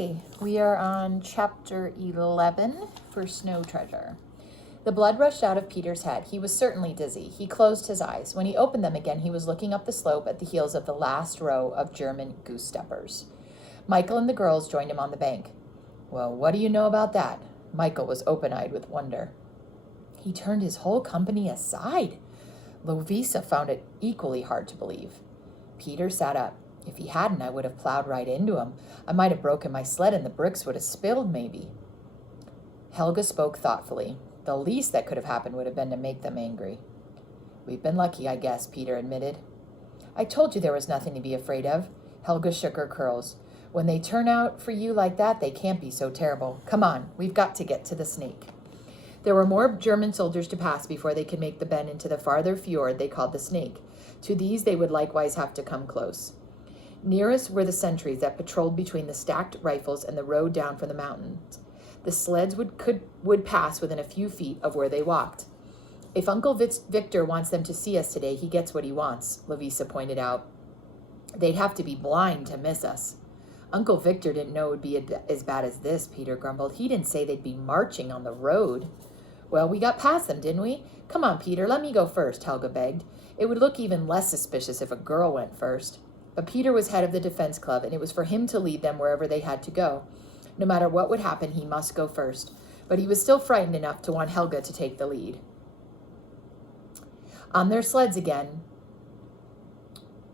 Okay, we are on chapter 11 for Snow Treasure. The blood rushed out of Peter's head. He was certainly dizzy. He closed his eyes. When he opened them again, he was looking up the slope at the heels of the last row of German goose steppers. Michael and the girls joined him on the bank. Well, what do you know about that? Michael was open-eyed with wonder. He turned his whole company aside. Lovisa found it equally hard to believe. Peter sat up. If he hadn't, I would have plowed right into him. I might have broken my sled and the bricks would have spilled, maybe. Helga spoke thoughtfully. The least that could have happened would have been to make them angry. We've been lucky, I guess, Peter admitted. I told you there was nothing to be afraid of. Helga shook her curls. When they turn out for you like that, they can't be so terrible. Come on, we've got to get to the snake. There were more German soldiers to pass before they could make the bend into the farther fjord they called the Snake. To these they would likewise have to come close. Nearest were the sentries that patrolled between the stacked rifles and the road down from the mountains. The sleds would pass within a few feet of where they walked. If Uncle Victor wants them to see us today, he gets what he wants, Lovisa pointed out. They'd have to be blind to miss us. Uncle Victor didn't know it would be as bad as this, Peter grumbled. He didn't say they'd be marching on the road. Well, we got past them, didn't we? Come on, Peter, let me go first, Helga begged. It would look even less suspicious if a girl went first. But Peter was head of the defense club, and it was for him to lead them wherever they had to go. No matter what would happen, he must go first. But he was still frightened enough to want Helga to take the lead. On their sleds again,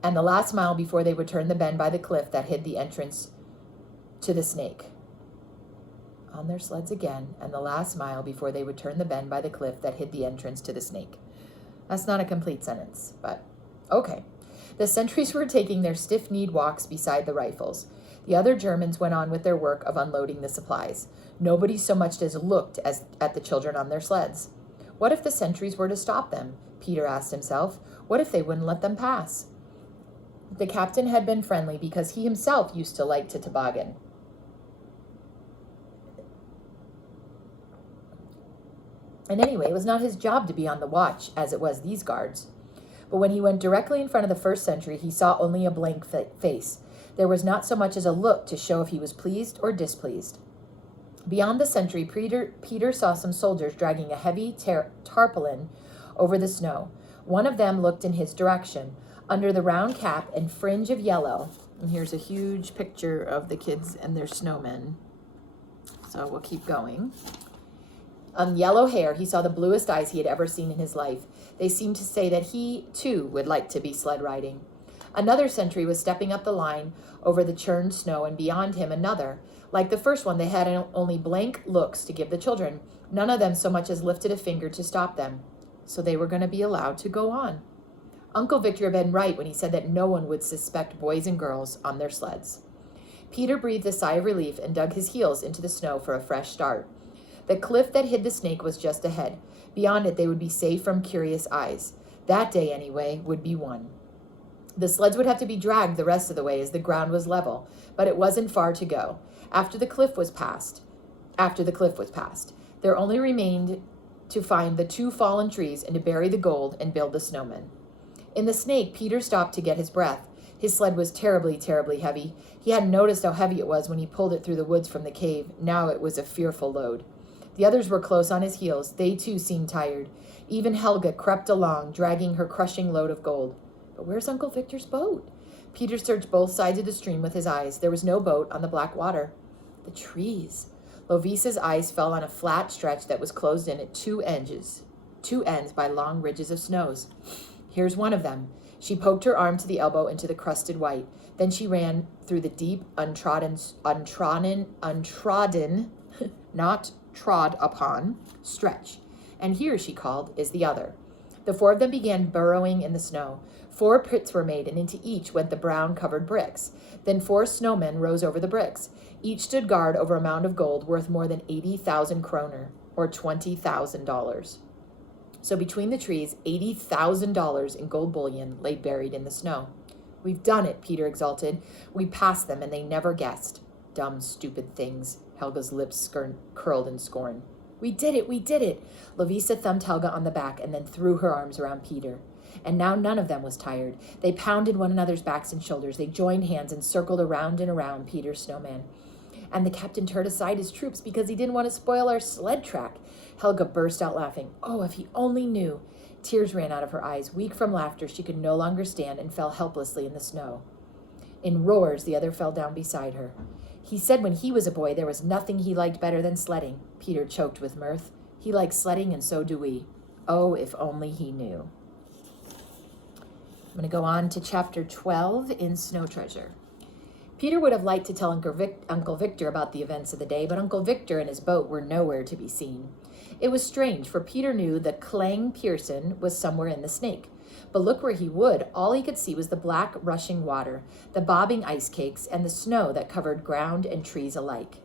and the last mile before they would turn the bend by the cliff that hid the entrance to the Snake. On their sleds again, and the last mile before they would turn the bend by the cliff that hid the entrance to the Snake. That's not a complete sentence, but okay. The sentries were taking their stiff-kneed walks beside the rifles. The other Germans went on with their work of unloading the supplies. Nobody so much as looked at the children on their sleds. What if the sentries were to stop them? Peter asked himself. What if they wouldn't let them pass? The captain had been friendly because he himself used to like to toboggan. And anyway, it was not his job to be on the watch, as it was these guards. But when he went directly in front of the first sentry, he saw only a blank face. There was not so much as a look to show if he was pleased or displeased. Beyond the sentry, Peter saw some soldiers dragging a heavy tarpaulin over the snow. One of them looked in his direction. Under the round cap and fringe of yellow, and here's a huge picture of the kids and their snowmen. So we'll keep going. On yellow hair, he saw the bluest eyes he had ever seen in his life. They seemed to say that he, too, would like to be sled riding. Another sentry was stepping up the line over the churned snow, and beyond him another. Like the first one, they had only blank looks to give the children. None of them so much as lifted a finger to stop them. So they were going to be allowed to go on. Uncle Victor had been right when he said that no one would suspect boys and girls on their sleds. Peter breathed a sigh of relief and dug his heels into the snow for a fresh start. The cliff that hid the Snake was just ahead. Beyond it, they would be safe from curious eyes. That day, anyway, would be won. The sleds would have to be dragged the rest of the way as the ground was level, but it wasn't far to go. After the cliff was passed, there only remained to find the 2 fallen trees and to bury the gold and build the snowmen. In the Snake, Peter stopped to get his breath. His sled was terribly, terribly heavy. He hadn't noticed how heavy it was when he pulled it through the woods from the cave. Now it was a fearful load. The others were close on his heels. They, too, seemed tired. Even Helga crept along, dragging her crushing load of gold. But where's Uncle Victor's boat? Peter searched both sides of the stream with his eyes. There was no boat on the black water. The trees. Lovisa's eyes fell on a flat stretch that was closed in at two ends by long ridges of snows. Here's one of them. She poked her arm to the elbow into the crusted white. Then she ran through the deep, untrodden, not trod upon, stretch. And here, she called, is the other. The 4 of them began burrowing in the snow. 4 pits were made, and into each went the brown-covered bricks. Then 4 snowmen rose over the bricks. Each stood guard over a mound of gold worth more than 80,000 kroner, or $20,000. So between the trees, $80,000 in gold bullion lay buried in the snow. We've done it, Peter exulted. We passed them, and they never guessed. Dumb, stupid things. Helga's lips curled in scorn. We did it, we did it. Lovisa thumped Helga on the back and then threw her arms around Peter. And now none of them was tired. They pounded one another's backs and shoulders. They joined hands and circled around and around Peter's snowman. And the captain turned aside his troops because he didn't want to spoil our sled track. Helga burst out laughing. Oh, if he only knew. Tears ran out of her eyes. Weak from laughter, she could no longer stand and fell helplessly in the snow. In roars, the other fell down beside her. He said when he was a boy there was nothing he liked better than sledding. Peter choked with mirth. He likes sledding, and so do we. Oh, if only he knew. I'm going to go on to chapter 12 in Snow Treasure. Peter would have liked to tell Uncle Victor about the events of the day, but Uncle Victor and his boat were nowhere to be seen. It was strange, for Peter knew that Clang Pearson was somewhere in the Snake. But look where he would, all he could see was the black rushing water, the bobbing ice cakes, and the snow that covered ground and trees alike.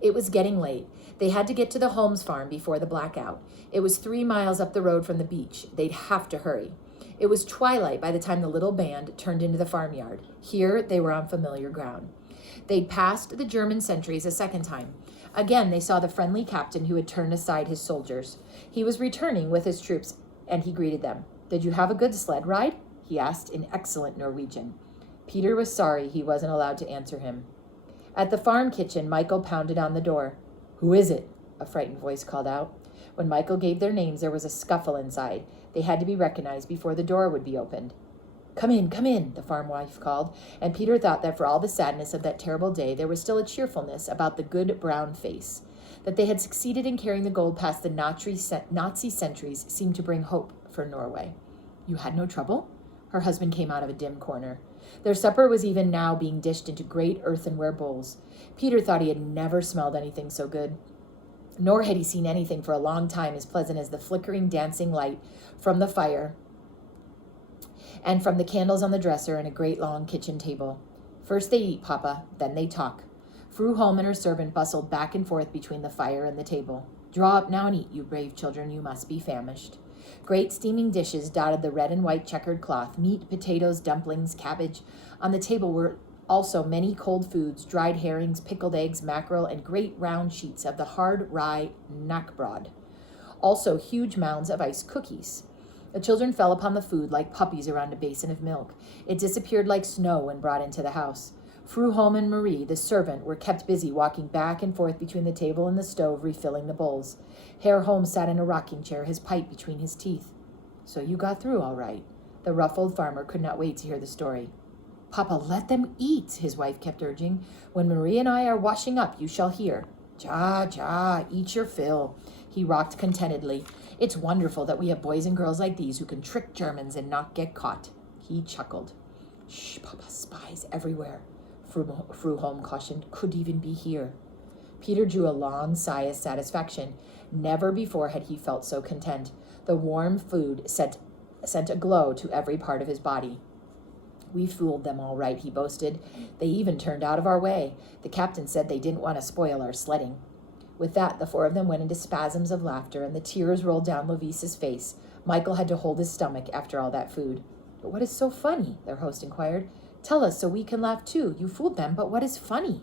It was getting late. They had to get to the Holmes farm before the blackout. It was 3 miles up the road from the beach. They'd have to hurry. It was twilight by the time the little band turned into the farmyard. Here, they were on familiar ground. They'd passed the German sentries a second time. Again, they saw the friendly captain who had turned aside his soldiers. He was returning with his troops, and he greeted them. Did you have a good sled ride? He asked in excellent Norwegian. Peter was sorry he wasn't allowed to answer him. At the farm kitchen, Michael pounded on the door. Who is it? A frightened voice called out. When Michael gave their names, there was a scuffle inside. They had to be recognized before the door would be opened. Come in, the farm wife called, and Peter thought that for all the sadness of that terrible day, there was still a cheerfulness about the good brown face. That they had succeeded in carrying the gold past the Nazi sentries seemed to bring hope for Norway. You had no trouble? Her husband came out of a dim corner. Their supper was even now being dished into great earthenware bowls. Peter thought he had never smelled anything so good. Nor had he seen anything for a long time as pleasant as the flickering, dancing light from the fire and from the candles on the dresser and a great long kitchen table. First they eat, Papa, then they talk. Fru Holm and her servant bustled back and forth between the fire and the table. Draw up now and eat, you brave children, you must be famished. Great steaming dishes dotted the red and white checkered cloth, meat, potatoes, dumplings, cabbage. On the table were also many cold foods, dried herrings, pickled eggs, mackerel, and great round sheets of the hard rye knäckebröd. Also huge mounds of iced cookies. The children fell upon the food like puppies around a basin of milk. It disappeared like snow when brought into the house. Fru Holm and Marie, the servant, were kept busy walking back and forth between the table and the stove, refilling the bowls. Herr Holmes sat in a rocking chair, his pipe between his teeth. So you got through all right. The rough old farmer could not wait to hear the story. Papa, let them eat, his wife kept urging. When Marie and I are washing up, you shall hear. Ja, eat your fill. He rocked contentedly. It's wonderful that we have boys and girls like these who can trick Germans and not get caught. He chuckled. Shh, Papa, spies everywhere, Fru Holm cautioned. Could even be here. Peter drew a long sigh of satisfaction. Never before had he felt so content. The warm food sent a glow to every part of his body. We fooled them all right, he boasted. They even turned out of our way. The captain said they didn't want to spoil our sledding. With that, the four of them went into spasms of laughter, and the tears rolled down Lovisa's face. Michael had to hold his stomach after all that food. But what is so funny? Their host inquired. Tell us so we can laugh too. You fooled them, but what is funny?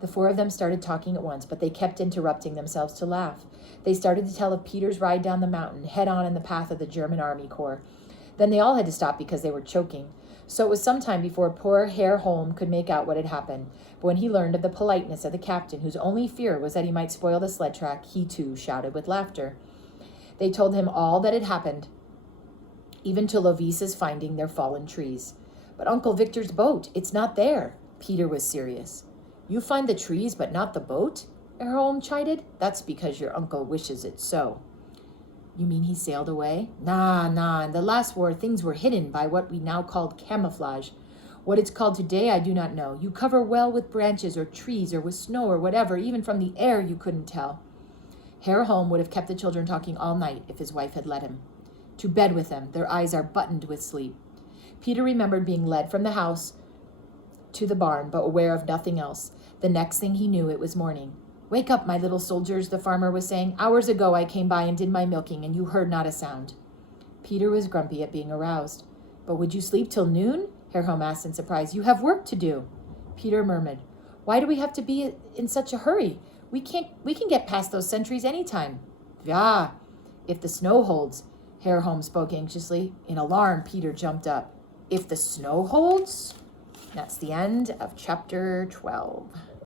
The four of them started talking at once, but they kept interrupting themselves to laugh. They started to tell of Peter's ride down the mountain, head on in the path of the German Army Corps. Then they all had to stop because they were choking. So it was some time before poor Herr Holm could make out what had happened. But when he learned of the politeness of the captain, whose only fear was that he might spoil the sled track, he too shouted with laughter. They told him all that had happened, even to Lovisa's finding their fallen trees. But Uncle Victor's boat, it's not there. Peter was serious. You find the trees but not the boat? Herr Holm chided. That's because your uncle wishes it so. You mean he sailed away? Nah. In the last war, things were hidden by what we now called camouflage. What it's called today, I do not know. You cover well with branches or trees or with snow or whatever. Even from the air, you couldn't tell. Herr Holm would have kept the children talking all night if his wife had let him. To bed with them. Their eyes are buttoned with sleep. Peter remembered being led from the house to the barn, but aware of nothing else. The next thing he knew, it was morning. Wake up, my little soldiers, the farmer was saying. Hours ago I came by and did my milking, and you heard not a sound. Peter was grumpy at being aroused. But would you sleep till noon? Herr Holm asked in surprise. You have work to do. Peter murmured. Why do we have to be in such a hurry? We can get past those sentries any time. Ja, if the snow holds. Herr Holm spoke anxiously. In alarm, Peter jumped up. If the snow holds? That's the end of chapter 12.